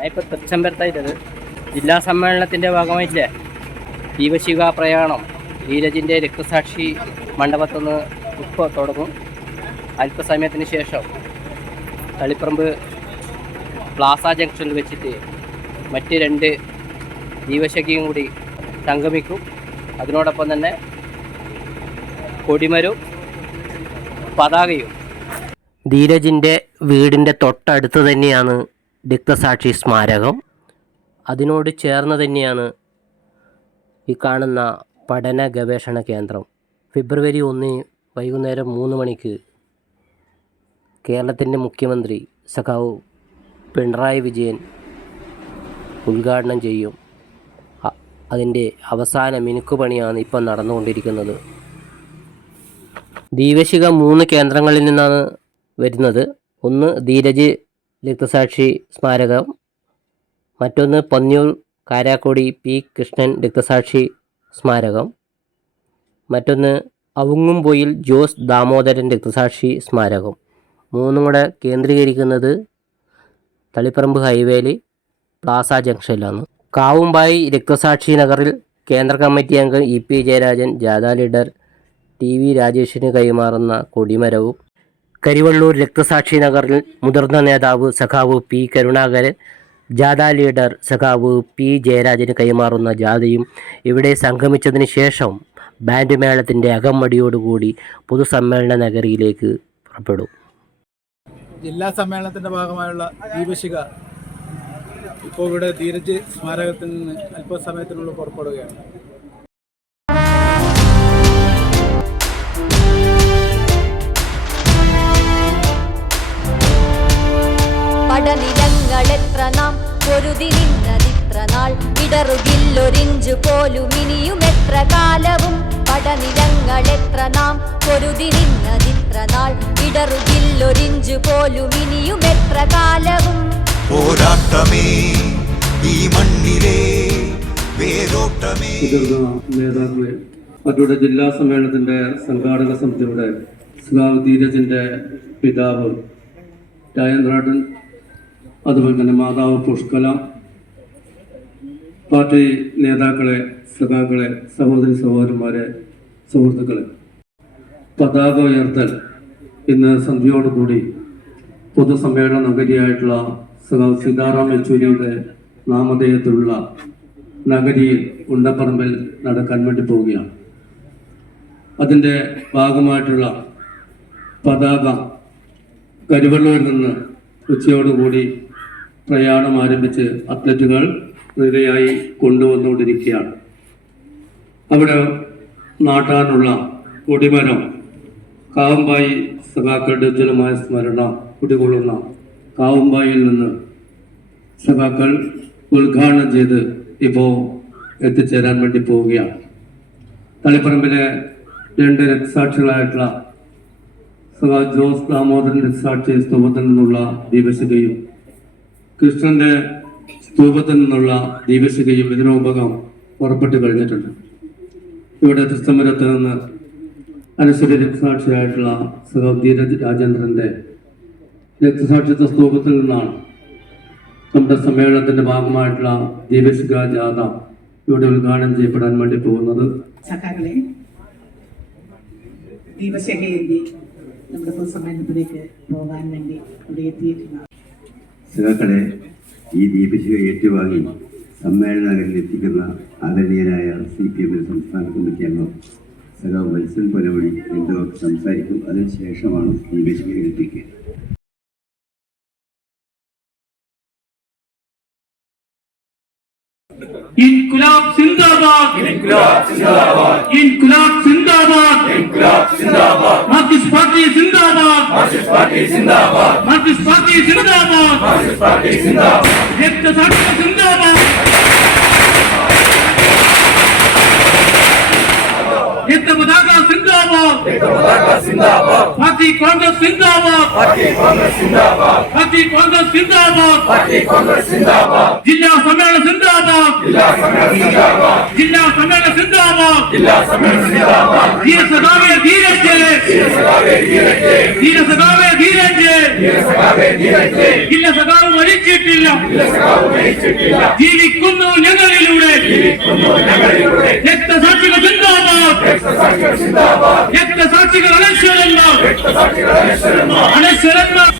ഞാനിപ്പോൾ തൃച്ചംബരത്തായിട്ടത് ജില്ലാ സമ്മേളനത്തിന്റെ ഭാഗമായില്ലേ ദീപശിവ പ്രയാണം ധീരജിന്റെ രക്തസാക്ഷി മണ്ഡപത്തുനിന്ന് ഇപ്പോൾ തുടങ്ങും. അല്പസമയത്തിന് ശേഷം തളിപ്പറമ്പ് പ്ലാസ ജംഗ്ഷനിൽ വെച്ചിട്ട് മറ്റ് രണ്ട് ജീവശക്തിയും കൂടി സംഗമിക്കും. അതിനോടൊപ്പം തന്നെ കൊടിമരും പതാകയും. ധീരജിന്റെ വീടിന്റെ തൊട്ടടുത്ത് തന്നെയാണ് രക്തസാക്ഷി സ്മാരകം. അതിനോട് ചേർന്ന് തന്നെയാണ് ഈ കാണുന്ന പഠന ഗവേഷണ കേന്ദ്രം. ഫെബ്രുവരി ഒന്ന് വൈകുന്നേരം മൂന്ന് മണിക്ക് കേരളത്തിന്റെ മുഖ്യമന്ത്രി സഖാവ് പിണറായി വിജയൻ ഉദ്ഘാടനം ചെയ്യും. അതിന്റെ അവസാന മിനുക്കുപണിയാണ് ഇപ്പം നടന്നുകൊണ്ടിരിക്കുന്നത്. ദീപശിക മൂന്ന് കേന്ദ്രങ്ങളിൽ നിന്നാണ് വരുന്നത്. ഒന്ന് ധീരജ് രക്തസാക്ഷി സ്മാരകം. മറ്റൊന്ന് പന്നിയൂർ കാരാക്കോടി പി കൃഷ്ണൻ രക്തസാക്ഷി സ്മാരകം. മറ്റൊന്ന് അവങ്ങുംപൊയിൽ ജോസ് ദാമോദരൻ രക്തസാക്ഷി സ്മാരകം. മൂന്നും കൂടെ കേന്ദ്രീകരിക്കുന്നത് തളിപ്പറമ്പ് ഹൈവേയിൽ പ്ലാസ ജംഗ്ഷനിലാണ്. കാവുമ്പായി രക്തസാക്ഷി നഗറിൽ കേന്ദ്ര കമ്മിറ്റി അംഗം ഇ പി ജയരാജൻ ജാഥ ലീഡർ ടി വി രാജേഷിന് കൈമാറുന്ന കൊടിമരവും കരിവള്ളൂർ രക്തസാക്ഷി നഗറിൽ മുതിർന്ന നേതാവ് സഖാവ് പി കരുണാകരൻ ജാഥ ലീഡർ സഖാവ് പി ജയരാജന് കൈമാറുന്ന ജാഥയും ഇവിടെ സംഗമിച്ചതിന് ശേഷം ബാൻഡ് മേളത്തിന്റെ അകമ്പടിയോടുകൂടി പൊതുസമ്മേളന നഗരിയിലേക്ക് പുറപ്പെടും. ജില്ലാ സമ്മേളനത്തിന്റെ ഭാഗമായുള്ള ദീപശിക ഇപ്പോൾ ഇവിടെ ധീരജ് സ്മാരകത്തിൽ നിന്ന് അല്പസമയത്തിനുള്ളിൽ പുറപ്പെടുകയാണ്. പൊരുതി നിന്നതിത്ര നാൾ. ഇടറുകില്ലൊരിഞ്ചു പോലും ഇനിയും എത്ര കാലവും? പടനിലങ്ങളെത്ര നാം? പൊരുതി നിന്നതിത്ര നാൾ. ഇടറുകില്ലൊരിഞ്ചു പോലും ഇനിയും എത്ര കാലവും? പോരാട്ടമേ ഈ മണ്ണിലെ വേരോട്ടമേ. നേതാക്കളെ അവരുടെ ജില്ലാ സമ്മേളനത്തിന്റെ സംഘാടക സമിതിയുടെ സ്ലാവ് ധീരജിന്റെ പിതാവ് രാജേന്ദ്രേട്ടൻ അതുപോലെ തന്നെ മാതാവ് പുഷ്കല പാർട്ടി നേതാക്കളെ സഖാക്കളെ സഹോദരി സഹോദരന്മാരെ സുഹൃത്തുക്കളെ. പതാക ഉയർത്തൽ ഇന്ന് സന്ധ്യയോടുകൂടി പൊതുസമ്മേളന നഗരിയായിട്ടുള്ള സഖാവ് സീതാറാം യെച്ചൂരിയുടെ നാമധേയത്തിലുള്ള നഗരിയിൽ ഉണ്ടപ്പറമ്പിൽ നടക്കാൻ വേണ്ടി പോവുകയാണ്. അതിന്റെ ഭാഗമായിട്ടുള്ള പതാക കരുവള്ളൂരിൽ നിന്ന് ഉച്ചയോടുകൂടി പ്രയാണം ആരംഭിച്ച് അത്ലറ്റുകൾ നിരയായി കൊണ്ടുവന്നുകൊണ്ടിരിക്കുകയാണ്. അവിടെ നാട്ടാനുള്ള കൊടിമരം കാവുംബായി സഖാക്കളുടെ ഉജ്ജ്വലമായ സ്മരണ കുടികൊള്ളുന്ന കാവുംബായിൽ നിന്ന് സഖാക്കൾ ഉദ്ഘാടനം ചെയ്ത് ഇപ്പോൾ എത്തിച്ചേരാൻ വേണ്ടി പോവുകയാണ്. തളിപ്പറമ്പിലെ രണ്ട് രക്തസാക്ഷികളായിട്ടുള്ള സഖാ ജോസ് ദാമോദരൻ രക്തസാക്ഷി സ്തൂപത്തിൽ നിന്നുള്ള ദീപശിഖയും കൃഷ്ണന്റെ സ്തൂപത്തിൽ നിന്നുള്ള ദീപശികയും ഇതിനോപകം പുറപ്പെട്ട് കഴിഞ്ഞിട്ടുണ്ട്. ഇവിടെ തൃശ്ശമരത്ത് നിന്ന് അനുസരി രക്തസാക്ഷിയായിട്ടുള്ള സഹോദീര രാജേന്ദ്രന്റെ രക്തസാക്ഷിത്വ സ്തൂപത്തിൽ നിന്നാണ് നമ്മുടെ സമ്മേളനത്തിന്റെ ഭാഗമായിട്ടുള്ള ദീപശിക ജാഥ ഇവിടെ ഉദ്ഘാടനം ചെയ്യപ്പെടാൻ വേണ്ടി പോകുന്നത്. സഖാക്കളെ ദീപശേഖരേന്തി നമ്മുടെ പൊതുസമ്മേളനത്തിലേക്ക് പോകാൻ വേണ്ടി ഇവിടെ എത്തിയിട്ടുണ്ട്. സഖാക്കളെ ഈ ദീപശിഖ ഏറ്റുവാങ്ങി സമ്മേളന നഗരിൽ എത്തിക്കുന്ന ആദരണീയനായ സി പി എമ്മിന്റെ സംസ്ഥാന കമ്മിറ്റി അംഗം സഖാവ് വത്സൻ പൊലവഴി എന്തോ സംസാരിക്കും. അതിനുശേഷമാണ് ദീപശിഖ എത്തിക്കുക ഇൻകുലാബ് സിന്ദാബാദ്. ഇൻകുലാബ് സിന്ദാബാദ്. ഇൻകുലാബ് സിന്ദാബാദ്. ഇൻകുലാബ് സിന്ദാബാദ്. മാർക്സിസ്റ്റ് പാർട്ടി സിന്ദാബാദ്. മാർക്സിസ്റ്റ് പാർട്ടി സിന്ദാബാദ്. മാർക്സിസ്റ്റ് പാർട്ടി സിന്ദാബാദ് മാർക്സിസ്റ്റ് പാർട്ടി സിന്ദാബാദ് രക്തസാക്ഷി സിന്ദാബാദ് രക്തപതാക സിന്ദാബാദ് പാർട്ടി കോൺഗ്രസ് സിന്ദാബാദ് പാർട്ടി കോൺഗ്രസ് സിന്ദാബാദ് ജില്ലാ സമ്മേളനം സിന്ദാബാദ് ജില്ലാ സമ്മേളനം സിന്ദാബാദ് ധീര സഖാവേ ധീരജ് ധീര സഖാവേ ധീരജ് ജില്ല സഖാവ് മരിച്ചിട്ടില്ല. ജീവിക്കുന്നു ഞങ്ങളിലൂടെ. രക്തസാക്ഷികൾ രക്തസാക്ഷികൾ അനശ്വരന്മാർ. അനശ്വരന്മാർ.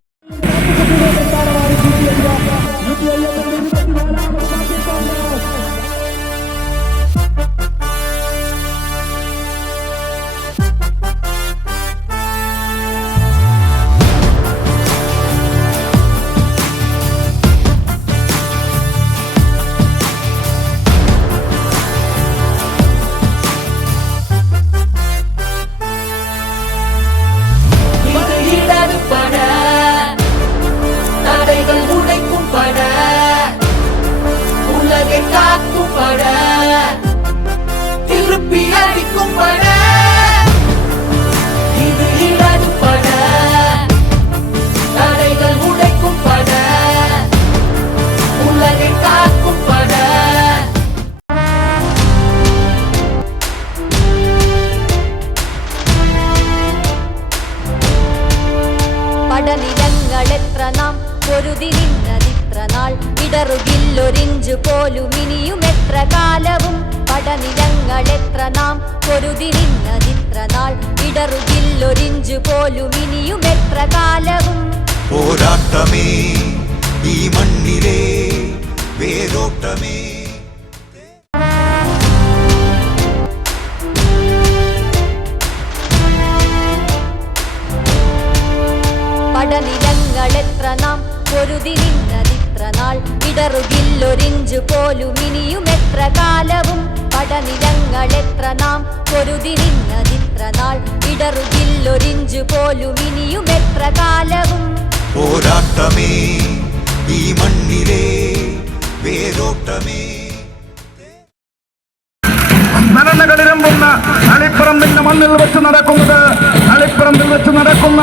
നാം പൊരുതി നിന്നതിത്ര നാൾ ഇടറുകില്ലൊരിഞ്ചു പോലും ഇനിയും എത്ര കാലവും? പടനിലങ്ങളെത്ര നാം പൊരുതി നിന്നതിത്ര നാൾ ഇടറുകില്ലൊരിഞ്ചു പോലും ഇനിയും എത്ര കാലവും? പോരാട്ടമേ ഈ മണ്ണിലെ വേരോട്ടമേ. പടനിലങ്ങളെത്ര നാം പൊരുതി നിന്നതിത്ര നാൾ ഇടറുകില്ലൊരിഞ്ചു പോലും ഇനിയും എത്ര കാലവും പടനിലങ്ങളെത്ര നാം പൊരുതി നിന്നതിത്ര നാൾ ഇടറുകില്ലൊരിഞ്ചു പോലും ഇനിയും എത്ര കാലവും പോരാട്ടമേ ഈ മണ്ണിലെ വേരോട്ടമേ. നനനകളിരമ്പുന്ന അളിപ്പറമ്പിന്റെ മണ്ണിൽ വെച്ച് നടക്കുന്നത് അളിപ്പറമ്പിൽ വെച്ച് നടക്കുന്ന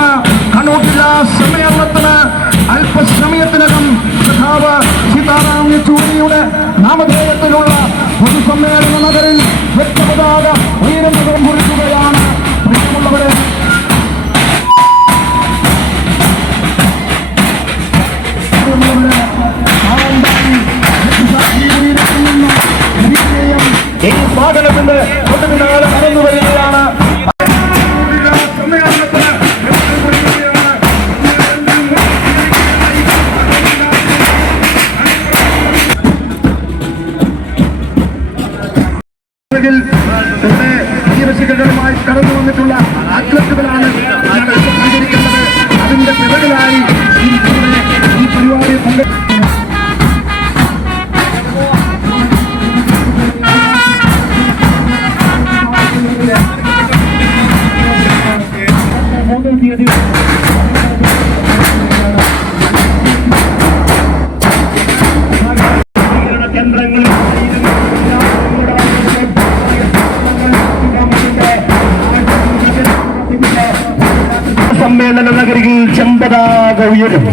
ചെമ്പതാക ഉയരും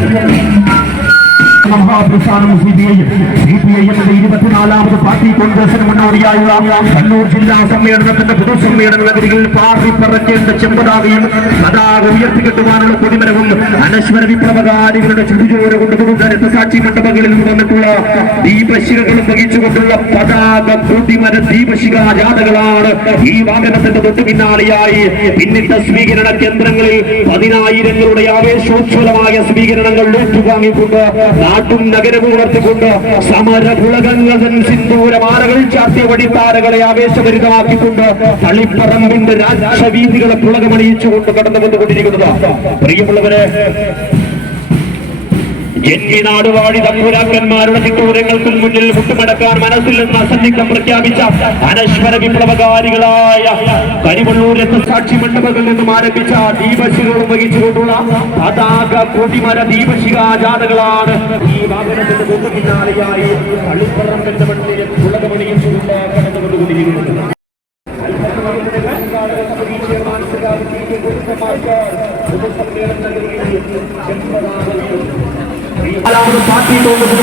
മഹാപ്രസ്ഥാനം C P I C P ഐയുടെ ഇരുപത്തിനാലാമത് പാർട്ടി കോൺഗ്രസിന് മുന്നോടിയായുള്ള കണ്ണൂർ ജില്ലാ സമ്മേളനത്തിന്റെ പൊതുസമ്മേളന നഗരിയിൽ പാർട്ടി പറക്കേണ്ട ചെമ്പതാകയും പതാക ഉയർത്തിക്കെട്ടുവാനുള്ള കൊടിമരവും അനശ്വര വിപ്ലവകാരികളുടെ ചുടുചോര കൊണ്ടുപോകുന്ന രക്തസാക്ഷി മണ്ഡപങ്ങളിൽ വന്നിട്ടുള്ള ദീപശിഖകളും വഹിച്ചുകൊണ്ടുള്ള പതാക കൊടിമര ദീപശിഖ ജാഥകളാണ് ഈ വാഹനത്തിന്റെ തൊട്ടു പിന്നാലെയായി. പിന്നിട്ട സ്വീകരണ കേന്ദ്രങ്ങളിൽ പതിനായിരങ്ങളുടെ ആവേശോജ്വലമായ സ്വീകരണങ്ങൾ ഏറ്റുവാങ്ങിക്കൊണ്ട് നാട്ടും നഗരവും ഉണർത്തിക്കൊണ്ട് സമരപുളകങ്ങൾ സിന്ദൂരമാലകൾ ചാർത്തിയ വടിത്താരകളെ ആവേശഭരിതമാക്കിക്കൊണ്ട് തളിപ്പറമ്പിന്റെ രാജവീതികളെ പുളകമണിയിച്ചുകൊണ്ട് കടന്നു വന്നുകൊണ്ടിരിക്കുന്നത് പ്രിയമുള്ളവരെ എനിക്ക് നാടുവാഴി തമ്പുരാക്കന്മാരുടെ തിട്ടൂരങ്ങൾക്ക് മുന്നിൽ മുട്ടുമടക്കാൻ മനസ്സില്ലെന്ന് അസന്നിഗ്ധം പ്രഖ്യാപിച്ച അനശ്വര വിപ്ലവകാരികളായ കരിവള്ളൂർ എന്ന സാക്ഷി മണ്ഡപങ്ങളിൽ നിന്നും ആരംഭിച്ച ദീപശികളും വഹിച്ചുകൊണ്ടുള്ള പതാക കൊടിമര ദീപശിക ആചാരങ്ങളാണ് ഈ വാഹനത്തിന്റെ മുമ്പ് പിന്നാലെയായി കളിപ്പറമ്പെന്ന മണ്ണിലെ പുളകമണിയിച്ചുകൊണ്ട്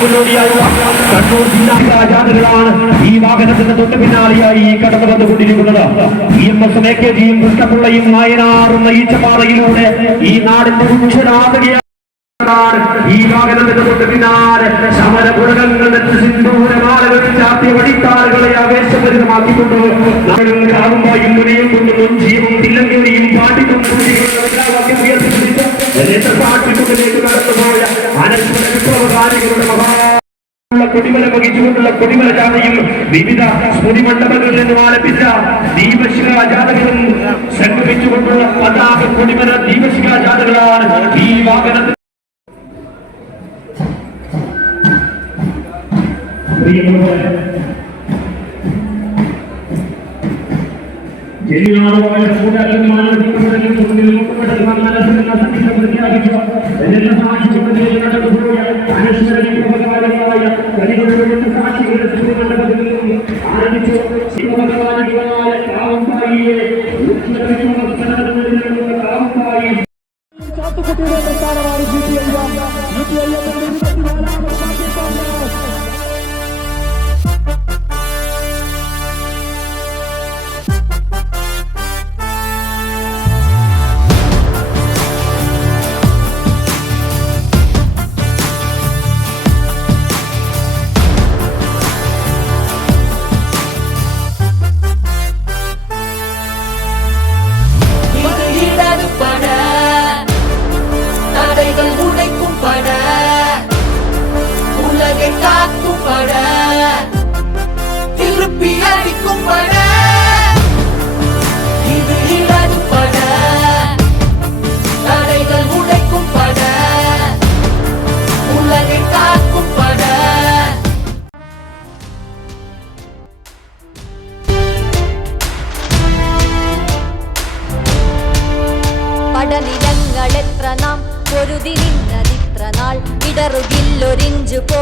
മുന്നോടിയായുള്ള കണ്ണൂർ ജില്ലാ ജാഥകളാണ് ഈ വാഹനത്തിന്റെ തൊട്ട് പിന്നാലെയായി കടന്നു വന്നുകൊണ്ടിരിക്കുന്നത്. ഇ എം എസും എ കെ ജിയും കൃഷ്ണപിള്ളയും നായനാറും ഈച്ചപ്പാറയിലൂടെ ഈ നാടിന്റെ ഉച്ചരാതകയാണ് ഈ വാഹനത്തിന് തൊട്ട് പിന്നാലെ സമര പുരകങ്ങൾ സിന്ദൂരമാലകൾ ചാത്തിയ വടിത്താറുകളെ ആവേശഭരിതമാക്കിക്കൊണ്ട് നാടും കാവുമ്പായും മുനയും കൊണ്ട് മുഞ്ചിയും തില്ലങ്കേരിയും പാട്ടിക്കൊണ്ട് അനശ്വര വിപ്ലവകാരികളുടെ മഹാ കൊടിമല വഹിച്ചുകൊണ്ടുള്ള കൊടിമല ജാഥയും വിവിധ സ്മൃതി മണ്ഡപങ്ങളിൽ നിന്നും ആലപിച്ച ദീപശിഖ ജാഥകളും സംഗമിച്ചുകൊണ്ടുള്ള പതാക കൊടിമല ദീപശിഖ ജാഥകളാണ് ഈ വാഹനത്തിൽ. പ്രഖ്യാപിച്ചു വിപ്ലവകാരികളായ കരികളുടെ സാക്ഷികളുടെ സ്മൃതിമണ്ഡപത്തിൽ നിന്നും ആരംഭിച്ചു വിപ്ലവകാരികളായ കാവമ്പായിയെ കാവമ്പായി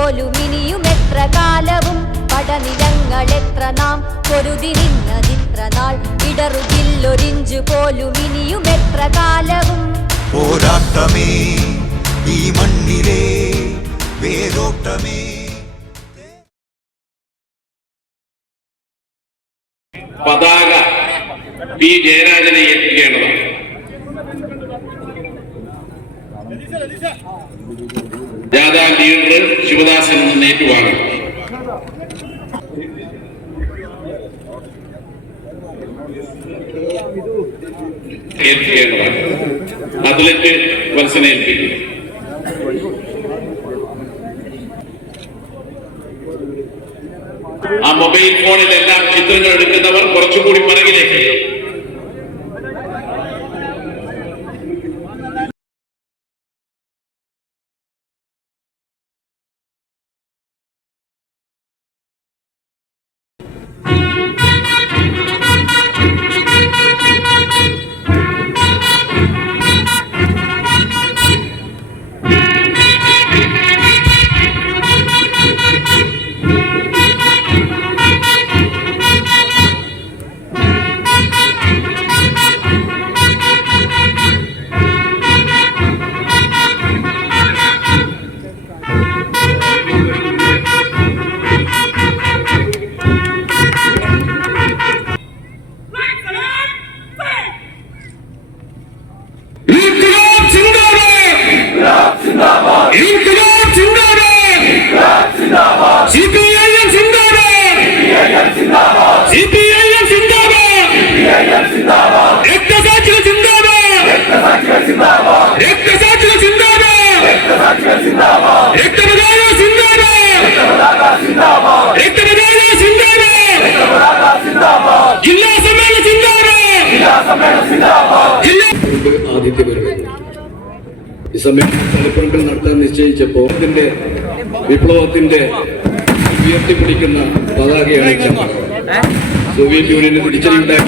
പോലും ഇനിയും എത്ര കാലവും പടനിലങ്ങളെത്ര നാം പൊരുതി നിന്നതിത്ര നാൾ? ഇടറുകില്ലൊരിഞ്ചു പോലും ഇനിയും എത്ര കാലവും? പോരാട്ടമേ ഈ മണ്ണിലെ വേരോട്ടമേ. പതാക പി ജയരാജനെ ഏൽപ്പിക്കേണ്ടതാണ്. ജാഥാ ലീഡർ ശിവദാസൻ വത്സനെ ഏൽപ്പിക്കും ആ മൊബൈൽ ഫോണിലെല്ലാം ചിത്രങ്ങൾ എടുക്കുന്നവർ കുറച്ചുകൂടി പിറകിലേക്ക്. ആദിത്യ വരുന്നത് ഈ സമയം തളിപ്പറമ്പിൽ നടത്താൻ നിശ്ചയിച്ചപ്പോൾ ഇതിന്റെ വിപ്ലവത്തിന്റെ ഉയർത്തിപ്പിടിക്കുന്ന പതാകയാണ്. സോവിയറ്റ് യൂണിയന് തിരിച്ചടിയുണ്ടായ